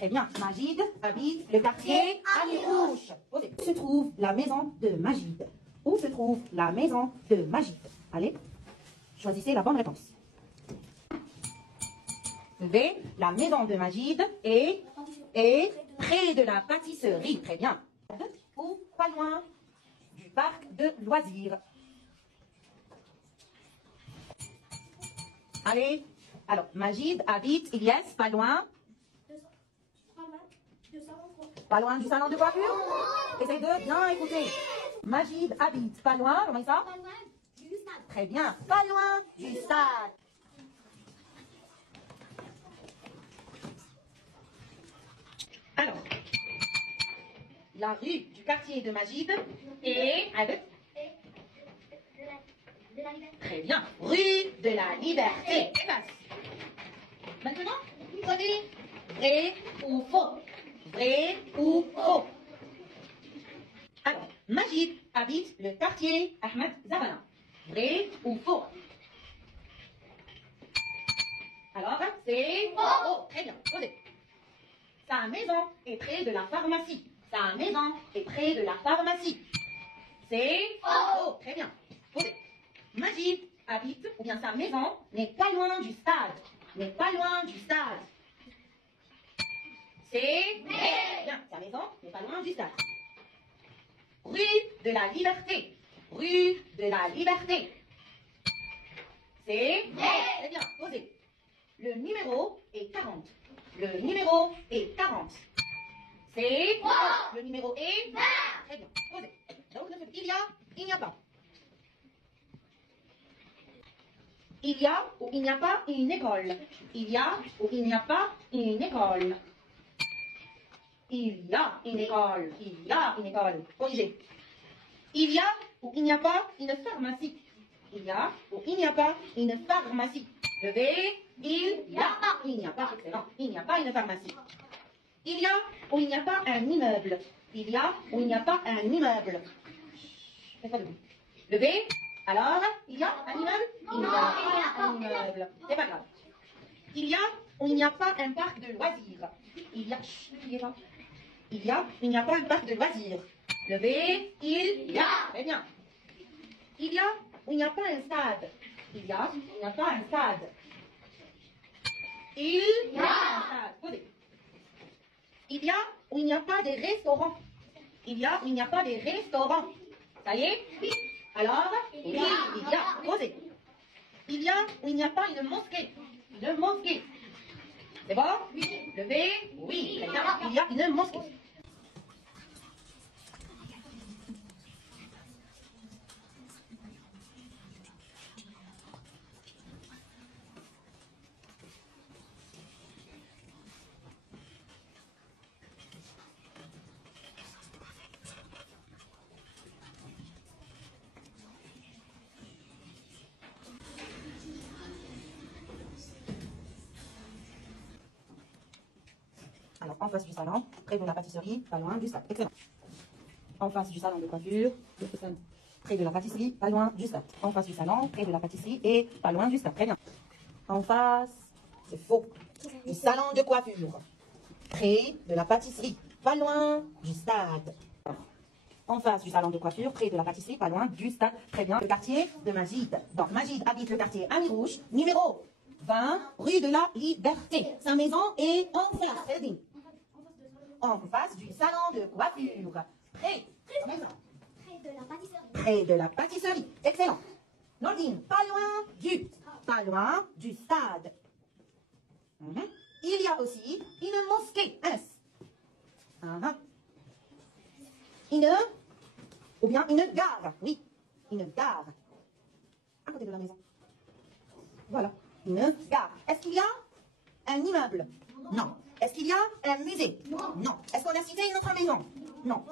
Très bien. Majid habite le quartier Amirouche. Où se trouve la maison de Majid? Où se trouve la maison de Majid? Allez, choisissez la bonne réponse. V. La maison de Majid est près de la pâtisserie. Très bien. Ou pas loin du parc de loisirs. Allez, alors, Majid habite, Ilyes, pas loin. Pas loin du salon de coiffure? Essaye de bien écouter. Majid habite, pas loin, comment ça? Pas loin du stade. Très bien, pas loin du stade. Alors, la rue du quartier de Majid est avec... De la liberté. Très bien, rue de la Liberté. Efface. Maintenant, prenez vrai ou faux. Vrai ou faux. Alors, Majid habite le quartier Ahmed Zabana. Vrai ou faux? Alors, c'est faux. Très bien, posez. Sa maison est près de la pharmacie. Sa maison est près de la pharmacie. C'est faux. Très bien, posez. Majid habite, ou bien sa maison n'est pas loin du stade. N'est pas loin du stade. C'est bien, sa maison n'est pas loin du stade. Rue de la Liberté. Rue de la Liberté. C'est très bien, posez. Le numéro est 40. Le numéro est 40. C'est le numéro est très bien, posez. Donc, il n'y a pas. Il y a ou il n'y a pas une école. Il y a ou il n'y a pas une école. Il y a une école. Il y a une école. Corrigez. Il y a ou il n'y a pas une pharmacie. Il y a ou il n'y a pas une pharmacie. Levez. Il y a. Il n'y a pas. Excellent. Il n'y a pas une pharmacie. Il y a ou il n'y a pas un immeuble. Il y a ou il n'y a pas un immeuble. Faites pas de bruit. Levez. Alors, il y a un immeuble? Il n'y a pas un immeuble. C'est pas grave. Il y a ou il n'y a pas un parc de loisirs? Il y a... Il y a ou il n'y a pas un parc de loisirs? Levez. Il y a. Très bien. Il y a ou il n'y a pas un stade? Il y a ou il n'y a pas un stade? Il y a un stade. Posez. Il y a ou il n'y a pas des restaurants? Il y a ou il n'y a pas des restaurants? Ça y est? Oui. Alors, oui, il y a. Posez. Il y a ou il n'y a pas une mosquée? Une mosquée. C'est bon? Oui. Levez. Oui. Très bien. Il y a une mosquée. Alors, en face du salon, près de la pâtisserie, pas loin du stade. Excellent. En face du salon de coiffure, près de la pâtisserie, pas loin du stade. En face du salon, près de la pâtisserie et pas loin du stade. Très bien. En face, c'est faux, du salon de coiffure, près de la pâtisserie, pas loin du stade. En face du salon de coiffure, près de la pâtisserie, pas loin du stade. Très bien. Le quartier de Majid. Donc, Majid habite le quartier Amirouche, numéro 20, rue de la Liberté. Sa maison est en face. En face du salon de coiffure. Près Près de la pâtisserie. Près de la pâtisserie. Excellent. Nordine, pas loin du stade. Il y a aussi une mosquée. Ou bien une gare. Oui, une gare. À côté de la maison. Voilà, une gare. Est-ce qu'il y a un immeuble? Non. Est-ce qu'il y a un musée? Non. Est-ce qu'on a cité une autre maison? Non.